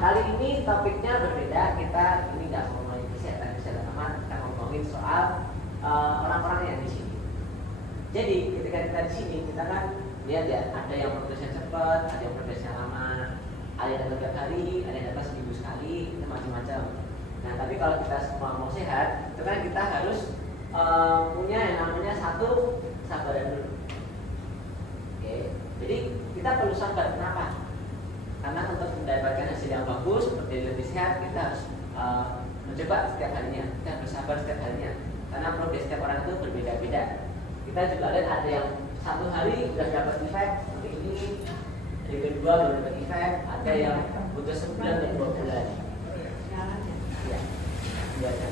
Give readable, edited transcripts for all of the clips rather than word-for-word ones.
kali ini topiknya berbeda. Kita ini nggak ngomongin kesehatan amat, kita ngomongin soal orang-orang yang di sini. Jadi ketika kita di sini, kita kan lihat ya, ada yang progresnya cepat, ada yang progresnya lama, ada yang datang tiap hari, ada yang datang seminggu sekali, itu macam-macam. Nah, tapi kalau kita semua mau sehat, itu kan kita harus punya yang namanya satu sabaran dulu. Oke, jadi kita perlu sabar. Kenapa? Karena untuk mendapatkan hasil yang bagus, seperti lebih sehat, kita harus mencoba setiap harinya, kita harus sabar setiap harinya. Karena progres setiap orang itu berbeda-beda. Kita juga lihat ada yang satu hari sudah dapat efek seperti ini, hari kedua belum dapat efek, ada yang butuh sebulan dan 2 bulan. Ya, biasa.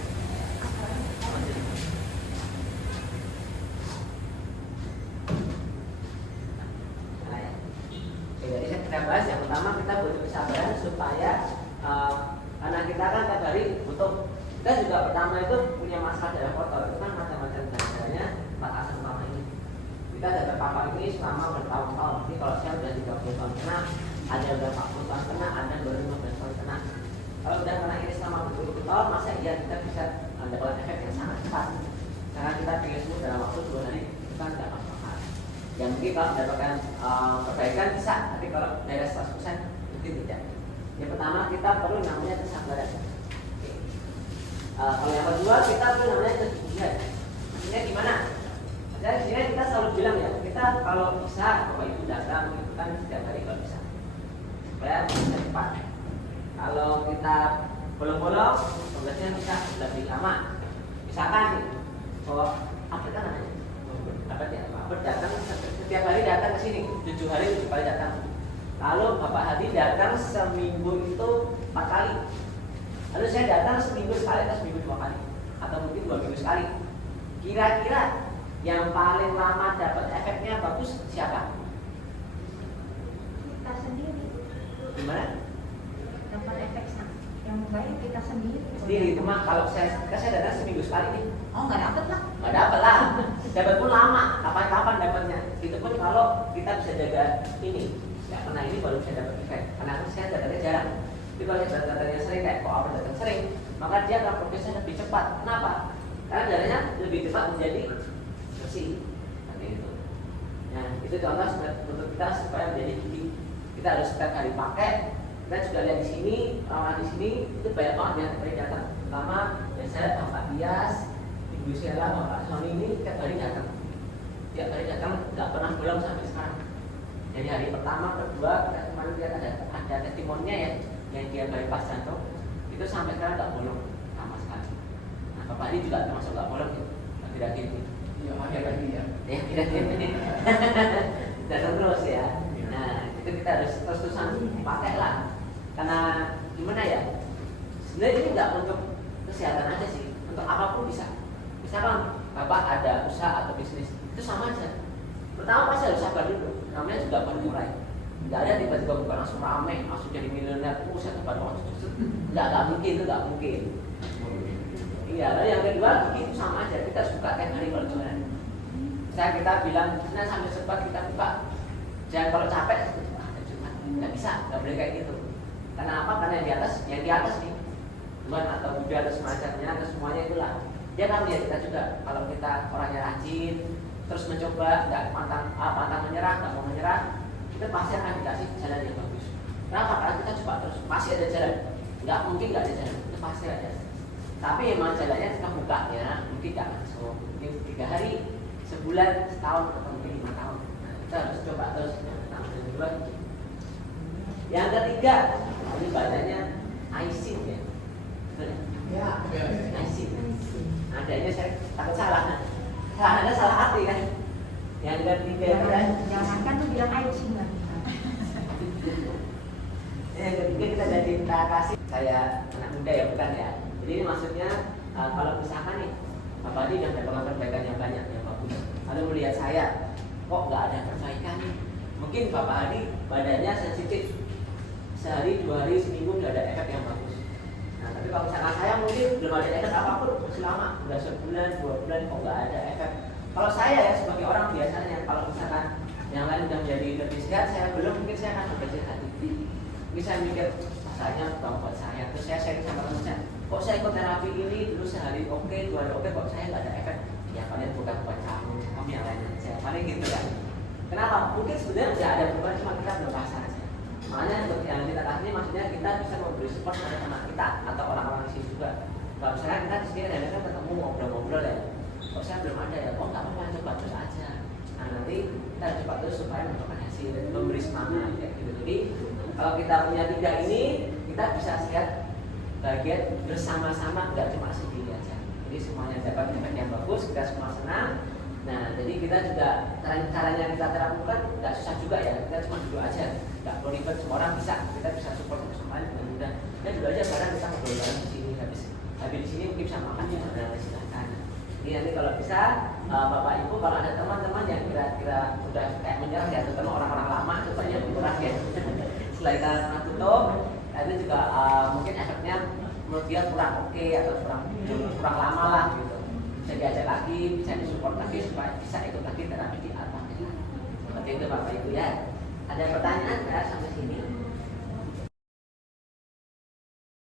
Jadi kita bahas yang pertama, kita butuh kesabaran supaya karena kita kan tiap hari butuh. Kita juga pertama itu punya masalah darah kotor, itu kan macam-macam darahnya 4 asam utama ini. Kita ada terpapar ini selama bertahun-tahun. Jadi kalau saya sudah 30 tahun kena, ada yang sudah 40 tahun kena, ada yang baru 15 tahun kena. Kalau sudah kena ini selama berpuluh tahun, masa iya kita bisa mendapatkan efek yang sangat cepat? Karena kita pengen sembuh dalam waktu 2 hari, itu kan tidak masuk akal. Yang mungkin kalau mendapatkan perbaikan bisa, tapi kalau daerah 100% mungkin tidak. Yang pertama kita perlu namanya kesabaran. Kalau yang kedua kita perlu namanya kegigihan. Maksudnya gimana? Jadi di sini kita selalu bilang ya, kita kalau bisa Bapak Ibu datang itu kan setiap hari kalau bisa, supaya bisa cepat. Kalau kita bolong-bolong, progresnya bisa lebih lama. Misalkan, kalau apa kan namanya? Apa ya? Apa datang setiap hari datang ke sini, 7 hari 7 kali datang. Lalu Bapak Hadi datang seminggu itu 4 kali. Lalu saya datang seminggu sekali atau seminggu 2 kali, atau mungkin 2 minggu sekali. Kira-kira yang paling lama dapat efeknya bagus siapa? Kita sendiri. Gimana? Dapat efek yang baik kita sendiri. Sendiri, cuma kalau saya datang seminggu sekali nih. Oh, nggak dapat lah. Nggak dapat lah. Dapat pun lama. Kapan-kapan dapatnya. Itu pun kalau kita bisa jaga ini. Ya, karena ini baru bisa dapat efek. Karena saya datangnya jarang. Tapi kalau saya datangnya sering, kayak kok apa datang sering, maka dia akan progresnya lebih cepat. Kenapa? Karena darahnya lebih cepat menjadi bersih. Seperti itu. Nah, itu contoh untuk kita supaya menjadi gigi. Kita harus setiap hari pakai. Kita juga lihat di sini, orang di sini itu banyak banget yang tiap hari datang. Pertama, ya saya Bapak Dias, Ibu Sheila, Bapak Sony ini tiap hari datang. Tiap hari datang, nggak pernah bolong sampai sekarang. Jadi hari pertama, kedua, kita kemarin lihat ada testimonnya ya, yang dia bypass jantung, itu sampai sekarang nggak bolong sama sekali. Nah, Bapak ini juga termasuk nggak bolong ya, akhir-akhir ini. Ya, akhir-akhir ya. Ya, akhir-akhir ini. Datang terus ya. Nah, itu kita harus terus-terusan pakai lah. Karena gimana ya? Sebenarnya ini nggak untuk kesehatan aja sih, untuk apapun bisa. Misalkan Bapak ada usaha atau bisnis, itu sama aja. Pertama pasti harus sabar dulu. Namanya juga baru mulai. Nggak ada tiba-tiba bukan langsung rame, langsung jadi miliuner. Saya dapat uang nggak mungkin, itu nggak mungkin. Iya, lalu yang kedua itu sama aja. Kita suka tiap hari kalau jualan. Kita bilang, nah sampai sempat kita buka. Jangan kalau capek, nggak bisa, nggak boleh kayak gitu. Karena apa? Karena yang di atas nih, Tuhan atau Buddha atau semacamnya, atau semuanya itulah. Dia akan melihat kita juga. Kalau kita orangnya rajin, terus mencoba, nggak pantang menyerah, nggak mau menyerah, kita pasti akan dikasih jalan yang bagus. Kenapa? Karena kita coba terus, pasti ada jalan. Nggak mungkin nggak ada jalan, itu pasti ada. Tapi emang jalannya kita bukanya, mungkin nggak langsung, mungkin 3 hari, sebulan, setahun, atau mungkin 5 tahun. Nah, kita harus coba terus. Yang kedua, yang ketiga, ini bacanya aisin ya. Betul ya? Ya. Aisin. Adanya saya takut salah. Salah ada salah arti kan. Yang ketiga kan. Jangankan tuh bilang air sih mbak. Yang ketiga kita kasih saya anak muda ya bukan ya. Jadi ini maksudnya kalau misalkan nih Bapak ini sudah mendapatkan perbaikan yang banyak yang bagus. Lalu melihat saya kok nggak ada perbaikan nih. Mungkin Bapak Hadi badannya sensitif. Sehari, 2 hari, seminggu sudah ada efek yang bagus. Nah, tapi kalau misalkan saya mungkin belum ada efek apapun, masih lama, udah sebulan, 2 bulan kok nggak ada efek. Kalau saya ya sebagai orang biasanya, kalau misalkan yang lain sudah menjadi lebih sehat, saya belum, mungkin saya akan bekerja hati. Bisa mikir, misalnya bang buat saya, terus saya sharing sama teman saya, kok saya ikut terapi ini dulu sehari oke, 2 hari oke, kok saya nggak ada efek. Ya kalian bukan buat kamu yang lain aja, paling gitu kan. Kenapa? Mungkin sebenarnya udah ada perubahan, cuma kita belum rasa aja. Makanya untuk yang kita kasih maksudnya kita bisa memberi support pada teman kita atau orang-orang di sini juga. Kalau misalnya kita di sini kadang-kadang ketemu ngobrol-ngobrol ya, kok saya belum ada ya, kok nggak apa-apa, coba terus aja. Nah nanti kita coba terus supaya menemukan hasil, memberi semangat kayak gitu. Jadi kalau kita punya 3 ini, kita bisa lihat bagian bersama-sama, nggak cuma sendiri aja. Jadi semuanya dapat efek yang bagus, kita semua senang. Nah, jadi kita juga caranya kita terapkan nggak susah juga ya. Kita cuma duduk aja, nggak perlu ribet, semua orang bisa. Kita bisa support sama lain dengan mudah. Dan duduk aja bareng, kita ngobrol bareng di sini. Habis di sini mungkin bisa makan ya, silakan. Jadi nanti kalau bisa Bapak Ibu kalau ada teman-teman yang kira-kira udah kayak menyerah ya, terutama orang-orang lama itu banyak murah ya. Selain karena tutup, itu juga mungkin efeknya menurut dia kurang oke atau kurang lama lah gitu. Bisa diajak lagi, bisa disupport lagi supaya bisa ikut lagi terapi di Al-Fatihah. Seperti itu Bapak Ibu ya. Ada pertanyaan nggak sampai sini?